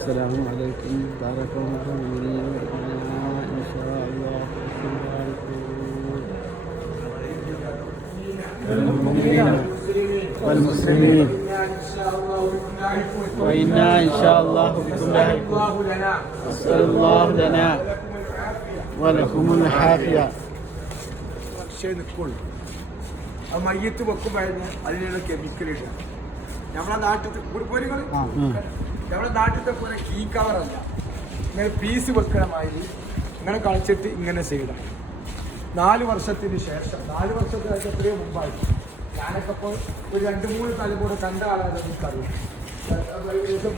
السلام عليكم بارك الله المؤمنين والمؤمنات إن شاء الله والمؤمنين والمسلمين وإنا إن شاء الله بكم لاحقون أسأل الله لنا ولكم العافية. മയ്യത്ത് വെക്കുമ്പോൾ അതിനുള്ള കെമിക്കലില്ല. നമ്മളെ നാട്ടിലത്തെ പോലെ കീ കവറല്ല, ഇങ്ങനെ പീസ് വെക്കണമാതിരി ഇങ്ങനെ കളിച്ചിട്ട് ഇങ്ങനെ ചെയ്യണം. 4 വർഷത്തിന് ശേഷം, 4 വർഷത്തിന് എത്രയോ മുമ്പായി ഞാനൊക്കെ ഇപ്പോൾ ഒരു 2-3 തലമുറ കണ്ട ആളാണ് എനിക്കറിയാം.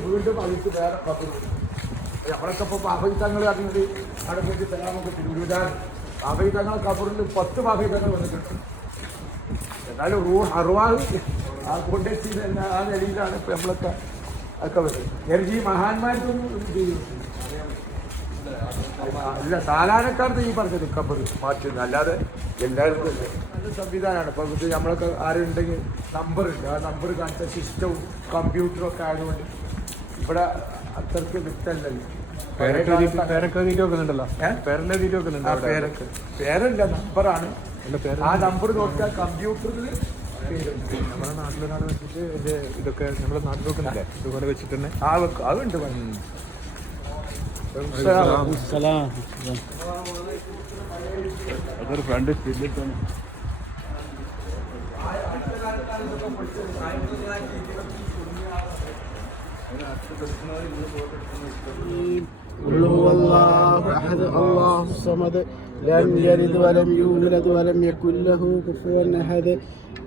വീണ്ടും അതിക്ക് വേറെ കബറുണ്ട്. നമ്മളൊക്കെ ഇപ്പോൾ ഭാവിതങ്ങൾ അറിഞ്ഞത് അവിടെ പോയിട്ട് തരാമൊക്കെ തിരുവിതാൻ ഭാവിതങ്ങൾ കബറിൽ 10 ഭാവിതങ്ങൾ വന്നിട്ടുണ്ട്. എന്നാലും അറുവാഹ് ആ കൊണ്ടെത്തിയതല്ല, ആ നിലയിലാണ് ഇപ്പം നമ്മളൊക്കെ ഒക്കെ വരുന്നത്. ഈ മഹാന്മാർക്കൊന്നും അല്ല, സാധാരണക്കാർക്ക് ഈ പറഞ്ഞത് കബർ മാറ്റുന്നത്, അല്ലാതെ എല്ലാവർക്കും നല്ല സംവിധാനമാണ്. ഇപ്പം നമ്മളൊക്കെ ആരുണ്ടെങ്കിൽ നമ്പറുണ്ട്, ആ നമ്പർ കാണിച്ച സിസ്റ്റവും കമ്പ്യൂട്ടറും ഒക്കെ ആയതുകൊണ്ട് ഇവിടെ അത്രയ്ക്ക് വിട്ടല്ലല്ലോ. പേരല്ല, നമ്പറാണ്. ആ നമ്പർ നോക്കിയാൽ കമ്പ്യൂട്ടറിൽ നമ്മുടെ നാട്ടിലൊരാൾ വെച്ചിട്ട് ഇതൊക്കെ നമ്മുടെ നാട്ടിൽ വെക്കുന്നില്ലേ, ഇതുപോലെ വെച്ചിട്ട് തന്നെ അതുണ്ട്. അതൊരു ഫ്രണ്ട് സ്പീഡിലിട്ടാണ്. قل هو الله أحد الله الصمد لم يلد ولم يولد ولم يكن له كفوا أحد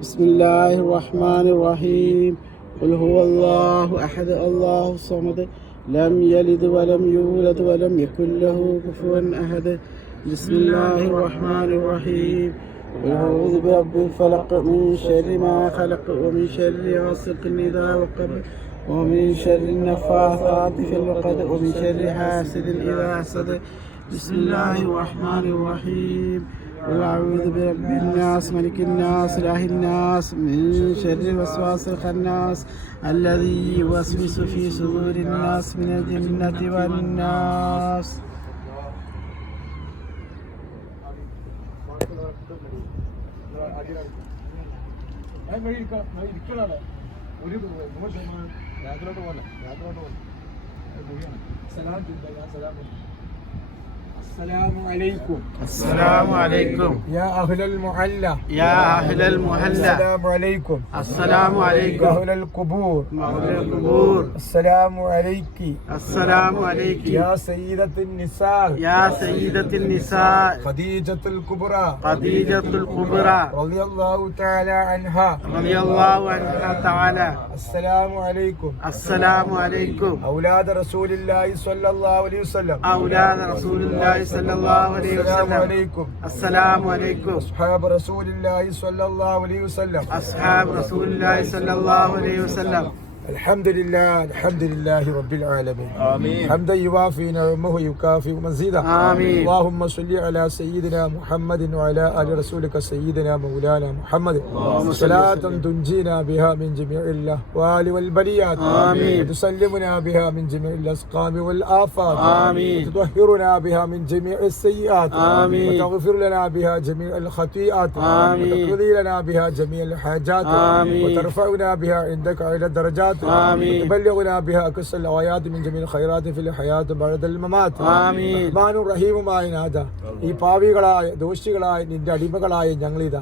بسم الله الرحمن الرحيم قل هو الله أحد الله الصمد لم يلد ولم يولد ولم يكن له كفوا أحد بسم الله الرحمن الرحيم قل أعوذ برب الفلق من شر ما خلق ومن شر غاسق إذا وقب ومن شر النفاثات في العقد ومن شر حاسد إذا حسد بسم الله الرحمن الرحيم قل أعوذ برب الناس ملك الناس إله الناس من شر الوسواس الخناس الذي يوسوس في صدور الناس من الجنة والناس. ഒരു ബാക്കിലോട്ട് പോലെ السلام عليكم. السلام عليكم يا أهل المحلة. يا أهل المحلة. السلام عليكم. السلام عليكم. أهل القبور. أهل القبور. السلام عليك. السلام عليك. يا سيدة النساء. يا سيدة النساء. خديجة الكبرى. خديجة الكبرى. رضي الله تعالى عنها. رضي الله عنها تعالى. السلام عليكم. السلام عليكم. أولاد رسول الله صلى الله عليه وسلم. أولاد رسول الله صلى الله عليه السلام وسلم. عليكم. السلام عليكم. أصحاب رسول الله صلى الله عليه وسلم. أصحاب رسول الله صلى الله عليه وسلم. الحمد لله الحمد لله رب العالمين. آمين. حمدا يوافي نعمه ويكافئ مزيدا. آمين. اللهم صل على سيدنا محمد وعلى آل رسولك سيدنا مولانا محمد صلاة تنجينا بها من جميع الأهوال والبليات. آمين. وتسلمنا بها من جميع الأسقام والآفات. آمين. وتطهرنا بها من جميع السيئات. آمين. وتغفر لنا بها جميع الخطيئات. آمين. وتقضي لنا بها جميع الحاجات. آمين. وترفعنا بها عندك على الدرجات. آمين. وتبلغنا بها أقصى الآيات من جميع الخيرات في الحياة بعد الممات. آمين. റഹ്മാനും റഹീമുമായ നാഥ, ഈ പാവികളായ ദോഷികളായ നിന്റെ അടിമകളായ ഞങ്ങളിതാ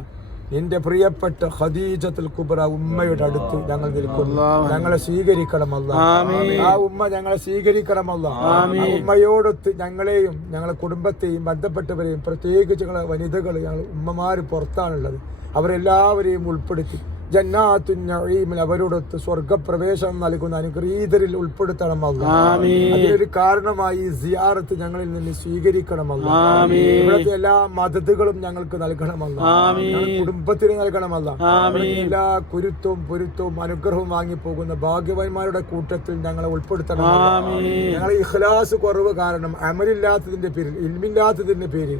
നിന്റെ പ്രിയപ്പെട്ട ഖദീജത്തുൽ കുബ്ര ഉമ്മയുടെ അടുത്ത് ഞങ്ങൾ നിൽക്കുന്നു. ഞങ്ങളെ സ്വീകരിക്കണമല്ല. ആ ഉമ്മ ഞങ്ങളെ സ്വീകരിക്കണമല്ല. ആ ഉമ്മയോടൊത്ത് ഞങ്ങളെയും ഞങ്ങളെ കുടുംബത്തെയും ബന്ധപ്പെട്ടവരെയും, പ്രത്യേകിച്ച് ഞങ്ങളെ വനിതകൾ, ഞങ്ങൾ ഉമ്മമാര് പുറത്താണുള്ളത്, അവരെല്ലാവരെയും ഉൾപ്പെടുത്തി ജന്നാത്തുൻ നഈമിൽ അവരോടൊത്ത് സ്വർഗപ്രവേശനം നൽകുന്ന അനുഗ്രഹീതരിൽ ഉൾപ്പെടുത്തണമല്ല. അതിനൊരു കാരണമായി സിയാറത്ത് ഞങ്ങളിൽ നിന്ന് സ്വീകരിക്കണമല്ല. ഇവിടുത്തെ എല്ലാ മദതുകളും ഞങ്ങൾക്ക് നൽകണമല്ല. കുടുംബത്തിന് നൽകണമല്ല. എല്ലാ കുരുത്തവും പൊരുത്തവും അനുഗ്രഹവും വാങ്ങിപ്പോകുന്ന ഭാഗ്യവാന്മാരുടെ കൂട്ടത്തിൽ ഞങ്ങളെ ഉൾപ്പെടുത്തണമല്ല. ഞങ്ങളെ ഇഖ്ലാസ് കുറവ് കാരണം, അമലില്ലാത്തതിന്റെ പേരിൽ, ഇൽമില്ലാത്തതിന്റെ പേരിൽ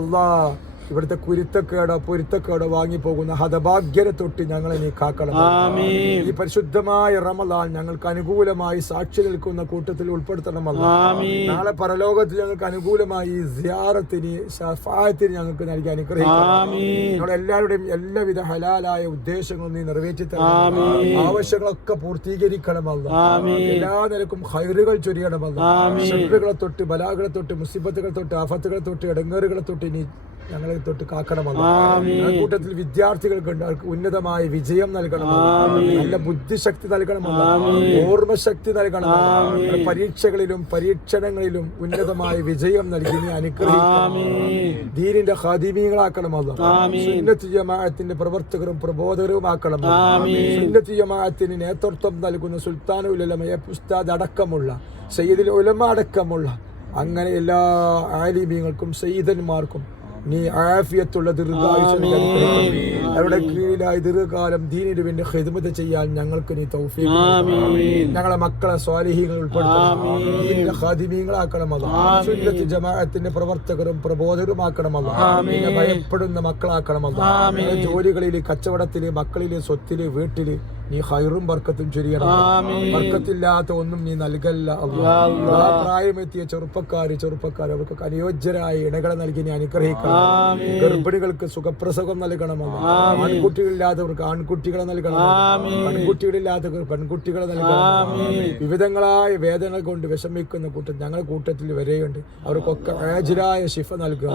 അല്ലാഹ് ഇവിടുത്തെ കുരുത്തക്കേടോ പൊരുത്തക്കേടോ വാങ്ങിപ്പോകുന്ന ഹതഭാഗ്യരെ തൊട്ട് ഞങ്ങളെ നീ കാക്കണം. ഈ പരിശുദ്ധമായ റമളാൻ ഞങ്ങൾക്ക് അനുകൂലമായി സാക്ഷി നിൽക്കുന്ന കൂട്ടത്തിൽ ഉൾപ്പെടുത്തണമല്ല. നാളെ പരലോകത്തിൽ ഞങ്ങൾക്ക് അനുകൂലമായി ഈ സിയാറത്തിന് ശഫാഅത്തിന് ഞങ്ങൾക്ക് നൽകി അനുഗ്രഹിക്കണം. ഞങ്ങളെല്ലാവരുടെയും എല്ലാവിധ ഹലാലായ ഉദ്ദേശങ്ങളും നീ നിറവേറ്റി തരണം. ആവശ്യങ്ങളൊക്കെ പൂർത്തീകരിക്കണമല്ല. എല്ലാ നിലക്കും ഖൈറുകൾ ചൊരിയണമല്ല. ശത്രുക്കളെ തൊട്ട് ബലാകളെ തൊട്ട് മുസീബത്തുകൾ തൊട്ട് ആഫത്തുകളെ തൊട്ട് ഇടങ്ങേറുകളെ തൊട്ട് ഇനി ഞങ്ങളെ തൊട്ട് കാക്കണമല്ല. കൂട്ടത്തിൽ വിദ്യാർത്ഥികൾക്കുണ്ട്, അവർക്ക് ഉന്നതമായ വിജയം നൽകണമല്ല. നല്ല ബുദ്ധിശക്തി നൽകണമല്ല. ഓർമ്മശക്തി നൽകണമല്ല. പരീക്ഷകളിലും പരീക്ഷണങ്ങളിലും ഉന്നതമായ വിജയം നൽകി നീ അനുഗ്രഹിക്കണം. ദീനിന്റെ ഖാദിമീങ്ങളാക്കണമല്ല. സുന്നത്ത് ജമാഅത്തിന്റെ പ്രവർത്തകരും പ്രബോധകരുമാക്കണം. സുന്നത്ത് ജമാഅത്തിന് നേതൃത്വം നൽകുന്ന സുൽത്താനുൽ ഉലമ ഉസ്താദ് അടക്കമുള്ള സയ്യിദുൽ ഉലമ അടക്കമുള്ള അങ്ങനെ എല്ലാ ആലിമീങ്ങൾക്കും സയ്യിദന്മാർക്കും നീ ആഫിയത്തുള്ള ദീർഘായുസ്സ് അവരുടെ കീഴിലായി ദീർഘകാലം ദീനിനു വേണ്ടി ഖിദ്മത്ത് ചെയ്യാൻ ഞങ്ങൾക്ക് നീ തൗഫീഖ്. ഞങ്ങളെ മക്കളെ സ്വാലിഹീങ്ങൾ ഉൾപ്പെടുത്തണം. ദീനിന്റെ ഖാദിമീങ്ങളാക്കണമല്ല. സുന്നത്ത് ജമാഅത്തിന്റെ പ്രവർത്തകരും പ്രബോധകരുമാക്കണമല്ല. നിന്നെ ഭയപ്പെടുന്ന മക്കളാക്കണമല്ല. ജോലികളിൽ, കച്ചവടത്തിൽ, മക്കളിൽ, സ്വത്തിൽ, വീട്ടിൽ നീ ഖൈറും ബർക്കത്തും ചൊരിയണം. ബർക്കത്തില്ലാത്ത ഒന്നും നീ നൽകല്ല. പ്രായമെത്തിയ ചെറുപ്പക്കാർ അവർക്ക് അനുയോജ്യരായ ഇണകളെ നൽകി നീ അനുഗ്രഹിക്കണം. ഗർഭിണികൾക്ക് സുഖപ്രസവം നൽകണമെന്ന്. ആൺകുട്ടികളില്ലാത്തവർക്ക് ആൺകുട്ടികളെ നൽകണം. പെൺകുട്ടികളില്ലാത്തവർക്ക് പെൺകുട്ടികളെ നൽകണം. വിവിധങ്ങളായ വേദനകൾ കൊണ്ട് വിഷമിക്കുന്ന കൂട്ടം ഞങ്ങളുടെ കൂട്ടത്തിൽ വരെയുണ്ട്. അവർക്കൊക്കെ ആജിലായ ശിഫ നൽകുക.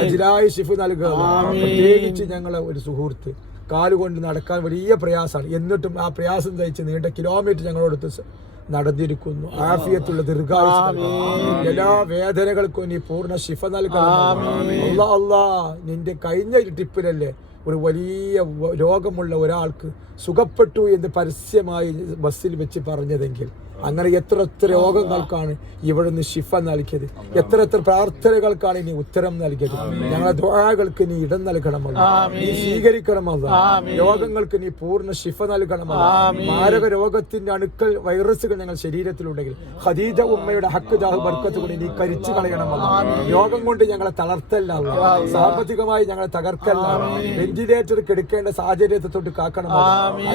ആജിലായ ശിഫ നൽകുക. പ്രത്യേകിച്ച് ഞങ്ങളെ ഒരു സുഹൃത്ത് കാലുകൊണ്ട് നടക്കാൻ വലിയ പ്രയാസമാണ്. എന്നിട്ടും ആ പ്രയാസം സഹിച്ച് നീണ്ട കിലോമീറ്റർ ഞങ്ങളോടൊത്ത് നടന്നിരിക്കുന്നു. ആഫിയത്തുള്ള ദീർഘായുസ്സ്. എല്ലാ വേദനകൾക്കും നീ പൂർണ്ണ ശിഫ നൽകണം. അല്ലാ, നിന്റെ കഴിഞ്ഞ ട്രിപ്പിലല്ലേ ഒരു വലിയ രോഗമുള്ള ഒരാൾക്ക് സുഖപ്പെട്ടു എന്ന് പരസ്യമായി ബസ്സിൽ വെച്ച് പറഞ്ഞതെങ്കിൽ അങ്ങനെ എത്ര രോഗങ്ങൾക്കാണ് ഇവിടുന്ന് ശിഫ നൽകിയത്. എത്ര പ്രാർത്ഥനകൾക്കാണ് ഇനി ഉത്തരം നൽകിയത്. ഞങ്ങളെ ദുആകൾക്ക് നീ ഇടം നൽകണമല്ലോ. നീ സ്വീകരിക്കണമല്ലോ. രോഗങ്ങൾക്ക് നീ പൂർണ്ണ ശിഫ നൽകണമല്ലോ. മാരക രോഗത്തിന്റെ അണുക്കൾ വൈറസുകൾ ഞങ്ങൾ ശരീരത്തിലുണ്ടെങ്കിൽ ഖദീജ ഉമ്മയുടെ ഹക്ക് ജാഹ് ബർക്കത്ത് കൊണ്ട് നീ കരിച്ചു കളയണമല്ലോ. രോഗം കൊണ്ട് ഞങ്ങളെ തളർത്തല്ല. സാമ്പത്തികമായി ഞങ്ങളെ തകർക്കല്ല. വെന്റിലേറ്റർ കിടക്കേണ്ട സാഹചര്യത്തെ തൊട്ട് കാക്കണമല്ലോ.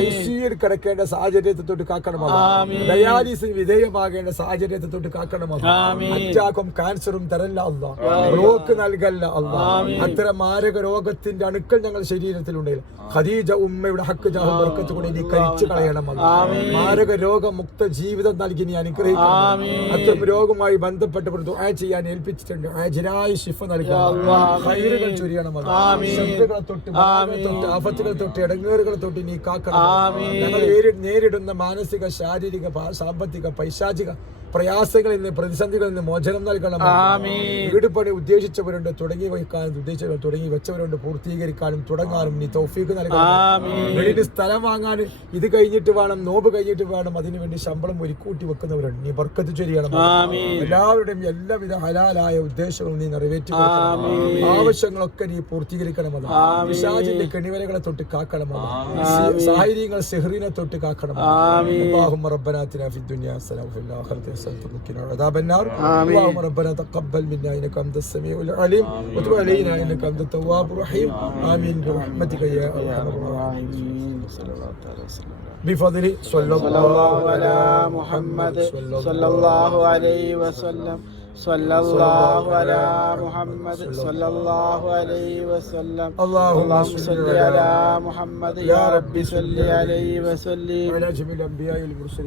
ICUയിൽ കിടക്കേണ്ട സാഹചര്യത്തെ തൊട്ട് കാക്കണമല്ലോ. ഡയാലിസിസ് വിധേയമാകേണ്ട സാഹചര്യത്തെ തൊട്ട് കാക്കണമല്ലോ. അറ്റാക്കും ക്യാൻസറും തരല്ല അല്ലാ. ബ്ലോക്ക് നൽകല്ല അല്ലാ. അത്തരം മാരക രോഗത്തിന്റെ അണുക്കൾ ഞങ്ങൾ ശരീരത്തിലുണ്ടെങ്കിൽ ഖദീജ ഉമ്മയുടെ ഹക്ക് ജാഹ് ബർക്കത്ത് കൊണ്ട് നീ കരിച്ചു കളയണമല്ലോ. മാരക രോഗമുക്ത ജീവിതം നൽകി നീ അനുഗ്രഹിക്കണം. അത്തരം രോഗവുമായി ബന്ധപ്പെട്ടവർ ദുആ ചെയ്യാൻ ഏൽപ്പിച്ചിട്ടുണ്ട്. ആജിലായ ശിഫ നൽകണം. ഖൈറുകൾ ചൊരിയണമല്ലോ. ശത്രുക്കളെ തൊട്ട് ആഫത്തുകൾ തൊട്ട് ഇടങ്ങേറുകളെ തൊട്ട് നീ കാക്കണം. ഞങ്ങൾ നേരിടുന്ന മാനസിക, ശാരീരിക, സാമ്പത്തിക, പൈശാചിക പ്രയാസങ്ങളിൽ നിന്ന്, പ്രതിസന്ധികളിൽ നിന്ന് മോചനം നൽകണം. വീട് പണി ഉദ്ദേശിച്ചവരുണ്ട്, തുടങ്ങി വെച്ചവരുണ്ട്, പൂർത്തീകരിക്കാനും തുടങ്ങാനും നീ തൗഫീഖ് നൽകണം. വീടിന് സ്ഥലം വാങ്ങാൻ ഇത് കഴിഞ്ഞിട്ട് വേണം, നോമ്പ് കഴിഞ്ഞിട്ട് വേണം, അതിനുവേണ്ടി ശമ്പളം ഒരുക്കൂട്ടി വെക്കുന്നവരുണ്ട്. നീ ബർക്കത്ത് ചൊരിയണം. എല്ലാവരുടെയും എല്ലാവിധ ഹലാലായ ഉദ്ദേശങ്ങളും നീ നിറവേറ്റി ആവശ്യങ്ങളൊക്കെ നീ പൂർത്തീകരിക്കണമല്ലോ. പിശാചിന്റെ കെണിവലകളെ തൊട്ട് കാക്കണമല്ലോ. സാഹിര്യങ്ങൾ സെഹ്റിനെ തൊട്ട് കാക്കണമല്ലോ. അല്ലാഹുമ്മ റബ്ബനാ ആതിനാ ഫിദ് ദുനിയാ ഹസനത വഫിൽ ആഖിറതി ഹസനത വഖിനാ അദാബന്നാർ. അല്ലാഹുമ്മ റബ്ബനാ തഖബ്ബൽ മിന്നാ ഇന്നക അൻതസ് സമീഉൽ അലീം വതുബ് അലൈനാ ഇന്നക അൻതത് തവ്വാബുർ റഹീം. ആമീൻ ബിറഹ്മതിക യാ അർഹമർ റഹീമീൻ. ബിഫദ്ലി സ്വല്ലല്ലാഹു അലാ മുഹമ്മദ് സ്വല്ലല്ലാഹു അലൈഹി വസല്ലം. സല്ലല്ലാഹു അലാ മുഹമ്മദ് സല്ലല്ലാഹു അലൈഹി വസല്ലം. അല്ലാഹുമ്മ സ്വല്ലി അലാ മുഹമ്മദ് യാ റബ്ബി സ്വല്ലി അലൈഹി വസല്ലം. അലാ ജമീൽ അംബിയാഇൽ മുർസലീൻ.